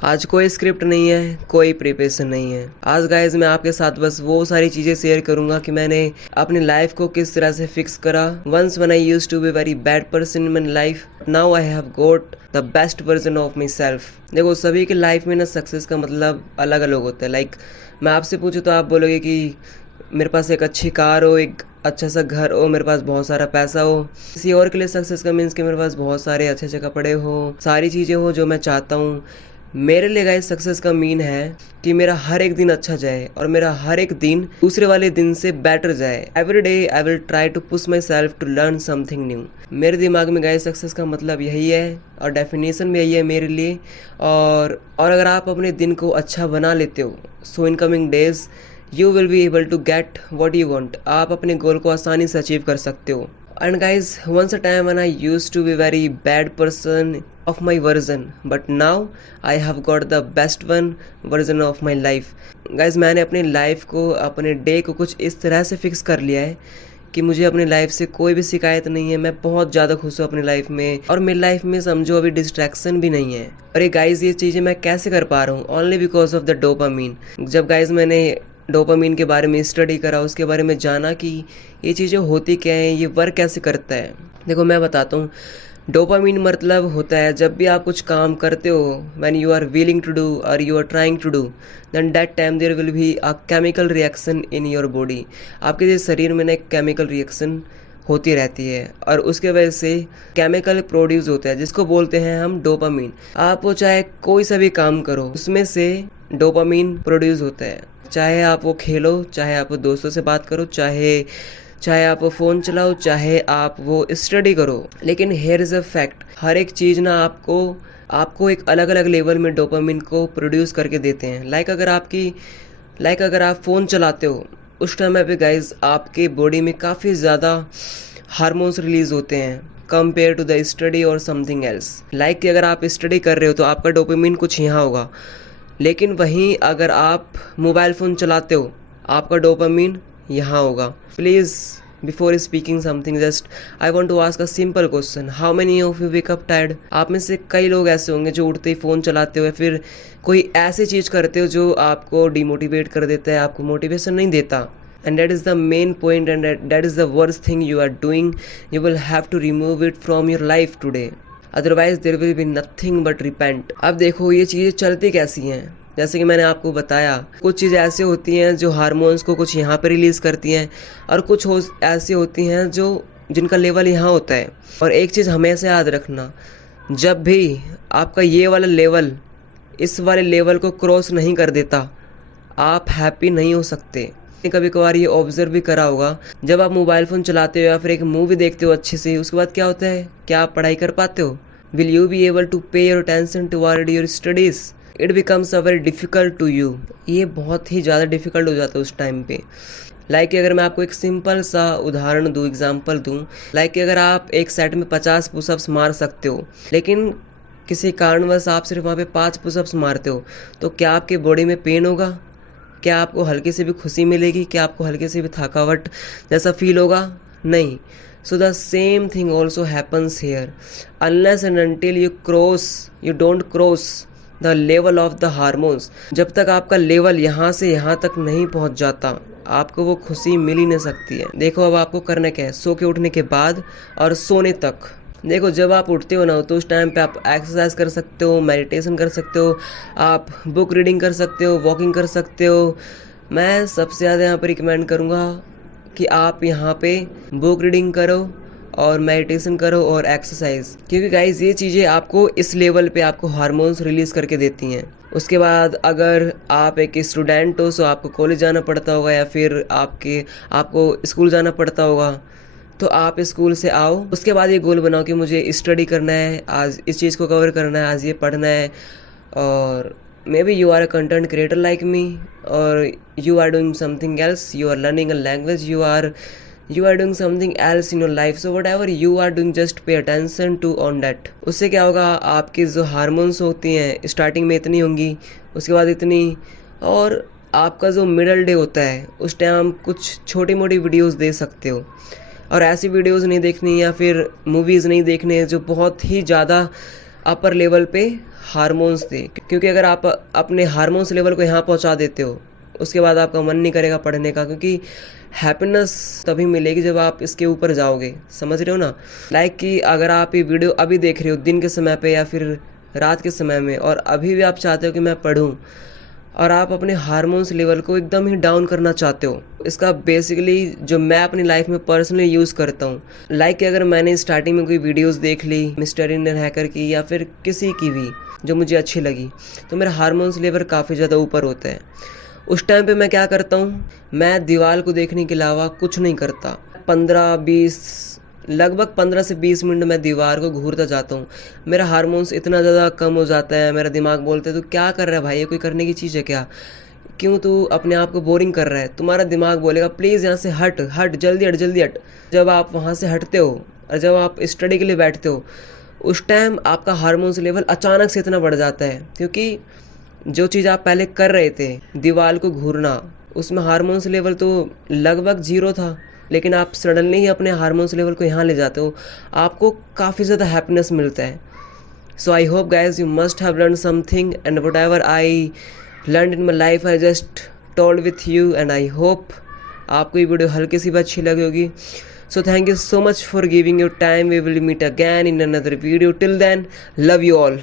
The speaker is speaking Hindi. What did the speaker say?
आज कोई स्क्रिप्ट नहीं है, कोई प्रिपरेशन नहीं है। आज गाइज मैं आपके साथ बस वो सारी चीजें शेयर करूंगा कि मैंने अपनी लाइफ को किस तरह से फिक्स करा। Once when I used to be very bad person in my life, now I have got the best version of myself. देखो, सभी की लाइफ में ना सक्सेस का मतलब अलग अलग होता है। लाइक मैं आपसे पूछूं तो आप बोलोगे कि मेरे पास एक अच्छी कार हो, एक अच्छा सा घर हो, मेरे पास बहुत सारा पैसा हो। किसी और के लिए सक्सेस का मीन्स कि मेरे पास बहुत सारे अच्छे अच्छे कपड़े हो, सारी चीज़ें हो जो मैं चाहता हूँ। मेरे लिए गाइस सक्सेस का मीन है कि मेरा हर एक दिन अच्छा जाए और मेरा हर एक दिन दूसरे वाले दिन से बेटर जाए। Every day I will try to push myself to learn something new. मेरे दिमाग में गाइस सक्सेस का मतलब यही है और डेफिनेशन भी यही है मेरे लिए। और अगर आप अपने दिन को अच्छा बना लेते हो, so in coming days you will be able to get what you want. आप अपने गोल को आसानी से अचीव कर सकते हो। And guys, once a time when I used to be very bad person of my version, but now I have got the best one version of my life. Guys, मैंने अपनी लाइफ को, अपने डे को कुछ इस तरह से फिक्स कर लिया है कि मुझे अपनी लाइफ से कोई भी शिकायत नहीं है। मैं बहुत ज़्यादा खुश हूँ अपनी लाइफ में और मेरी लाइफ में समझो अभी डिस्ट्रैक्शन भी नहीं है। और ये गाइज ये चीज़ें मैं कैसे कर पा रहा हूँ? Only because of the dopamine. जब गाइज मैंने डोपामीन के बारे में स्टडी करा, उसके बारे में जाना कि ये चीज़ें होती क्या हैं, ये वर्क कैसे करता है। देखो मैं बताता हूँ। डोपामीन मतलब होता है जब भी आप कुछ काम करते हो, when you are willing to do और you are trying to do, then that time there will be a chemical reaction in your body. आपके शरीर में ना एक केमिकल रिएक्शन होती रहती है और उसके वजह से केमिकल प्रोड्यूस होता है जिसको बोलते हैं हम डोपामीन। आप वो चाहे कोई सा भी काम करो, उसमें से डोपामीन प्रोड्यूस होता है। चाहे आप वो खेलो, चाहे आप वो दोस्तों से बात करो, चाहे आप वो फ़ोन चलाओ, चाहे आप वो स्टडी करो। लेकिन हेयर इज़ अ फैक्ट, हर एक चीज़ ना आपको एक अलग अलग लेवल में डोपामिन को प्रोड्यूस करके देते हैं। लाइक अगर आप फ़ोन चलाते हो, उस टाइम पे गाइज आपके बॉडी में काफ़ी ज़्यादा हार्मोन्स रिलीज़ होते हैं कंपेयर टू द स्टडी और समथिंग एल्स। लाइक कि अगर आप स्टडी कर रहे हो तो आपका डोपामिन कुछ यहाँ होगा, लेकिन वहीं अगर आप मोबाइल फ़ोन चलाते हो आपका डोपामिन यहाँ होगा। Please before speaking something just I want to ask a simple question, how many of you wake up tired? आप में से कई लोग ऐसे होंगे जो उठते ही फ़ोन चलाते हो या फिर कोई ऐसी चीज़ करते हो जो आपको डिमोटिवेट कर देता है, आपको मोटिवेशन नहीं देता। And that is the main point and that is the worst thing you are doing. You will have to remove it from your life today. Otherwise there will be nothing but repent. अब देखो ये चीज़ें चलती कैसी हैं। जैसे कि मैंने आपको बताया, कुछ चीज़ें ऐसी होती हैं जो हार्मोन्स को कुछ यहाँ पे रिलीज़ करती हैं और कुछ ऐसी होती हैं जो जिनका लेवल यहाँ होता है। और एक चीज़ हमेशा याद रखना, जब भी आपका ये वाला लेवल इस वाले लेवल को क्रॉस नहीं कर देता, आप हैप्पी नहीं हो सकते। कभी कभार ये ऑब्जर्व भी करा होगा, जब आप मोबाइल फ़ोन चलाते हो या फिर एक मूवी देखते हो अच्छे से, उसके बाद क्या होता है? क्या आप पढ़ाई कर पाते हो? Will you be able to pay your attention toward your studies? It becomes a very difficult to you. ये बहुत ही ज़्यादा डिफ़िकल्ट हो जाता है उस टाइम पे। लाइक अगर मैं आपको एक सिंपल सा उदाहरण दूँ, एग्जाम्पल दूँ, लाइक अगर आप एक सेट में 50 पुशअप्स मार सकते हो, लेकिन किसी कारणवश आप सिर्फ वहाँ पे 5 पुशअप्स मारते हो, तो क्या आपके बॉडी में पेन होगा? क्या आपको हल्के से भी खुशी मिलेगी? क्या आपको हल्के से भी थकावट जैसा फील होगा? नहीं। So the same thing also happens here. Unless and until you don't cross the level of the hormones, जब तक आपका लेवल यहाँ से यहाँ तक नहीं पहुँच जाता, आपको वो खुशी मिल ही नहीं सकती है। देखो अब आपको करना क्या है, सो के उठने के बाद और सोने तक। देखो जब आप उठते हो ना, तो उस टाइम पे आप एक्सरसाइज कर सकते हो, मेडिटेशन कर सकते हो, आप बुक रीडिंग कर सकते हो, वॉकिंग कर सकते हो। मैं सबसे ज़्यादा यहाँ पर रिकमेंड करूँगा कि आप यहाँ पे बुक रीडिंग करो और मेडिटेशन करो और एक्सरसाइज, क्योंकि गाइज ये चीज़ें आपको इस लेवल पे आपको हार्मोन्स रिलीज़ करके देती हैं। उसके बाद अगर आप एक स्टूडेंट हो, सो आपको कॉलेज जाना पड़ता होगा या फिर आपको स्कूल जाना पड़ता होगा, तो आप स्कूल से आओ, उसके बाद ये गोल बनाओ कि मुझे स्टडी करना है, आज इस चीज़ को कवर करना है, आज ये पढ़ना है। और maybe you are a content creator like me और you are doing something else, you are learning a language, you are doing something else in your life. So whatever you are doing, just pay attention to on that. उससे क्या होगा, आपकी जो हार्मोन्स होती हैं स्टार्टिंग में इतनी होंगी, उसके बाद इतनी, और आपका जो मिडल डे होता है उस टाइम कुछ छोटी मोटी वीडियोज़ दे सकते हो। और ऐसी वीडियोस नहीं देखनी या फिर मूवीज़ नहीं देखने जो बहुत ही ज़्यादा अपर लेवल पे हार्मोन्स थे, क्योंकि अगर आप अपने हार्मोन्स लेवल को यहाँ पहुँचा देते हो उसके बाद आपका मन नहीं करेगा पढ़ने का, क्योंकि हैप्पीनेस तभी मिलेगी जब आप इसके ऊपर जाओगे। समझ रहे हो ना? लाइक कि अगर आप ये वीडियो अभी देख रहे हो दिन के समय पे या फिर रात के समय में, और अभी भी आप चाहते हो कि मैं पढूं, और आप अपने हार्मोन्स लेवल को एकदम ही डाउन करना चाहते हो, इसका बेसिकली जो मैं अपनी लाइफ में पर्सनली यूज़ करता हूँ, लाइक कि अगर मैंने स्टार्टिंग में कोई वीडियोस देख ली मिस्टर इंडियन हैकर की या फिर किसी की भी जो मुझे अच्छी लगी, तो मेरा हार्मोन्स लेवल काफ़ी ज़्यादा ऊपर होता है। उस टाइम पे मैं क्या करता हूँ, मैं दीवार को देखने के अलावा कुछ नहीं करता। 15 से 20 मिनट मैं दीवार को घूरता जाता हूँ। मेरा हार्मोन्स इतना ज़्यादा कम हो जाता है, मेरा दिमाग बोलता है तू क्या कर रहा है भाई, ये कोई करने की चीज़ है क्या? क्यों तू अपने आप को बोरिंग कर रहा है? तुम्हारा दिमाग बोलेगा प्लीज़ यहाँ से हट हट, जल्दी हट जल्दी हट। जब आप वहाँ से हटते हो और जब आप स्टडी के लिए बैठते हो, उस टाइम आपका हार्मोन्स लेवल अचानक से इतना बढ़ जाता है, क्योंकि जो चीज़ आप पहले कर रहे थे दीवार को घूरना, उसमें हार्मोन्स लेवल तो लगभग 0 था, लेकिन आप सडनली ही अपने हार्मोन्स लेवल को यहाँ ले जाते हो, आपको काफ़ी ज़्यादा हैप्पीनेस मिलता है। So I hope guys you must have learn something, and whatever I learn in my life I just told with you, and I hope आपको ये वीडियो हल्की सी भी अच्छी लगी होगी। So thank you so much for giving your time. We will meet again in another video. Till then, love you all.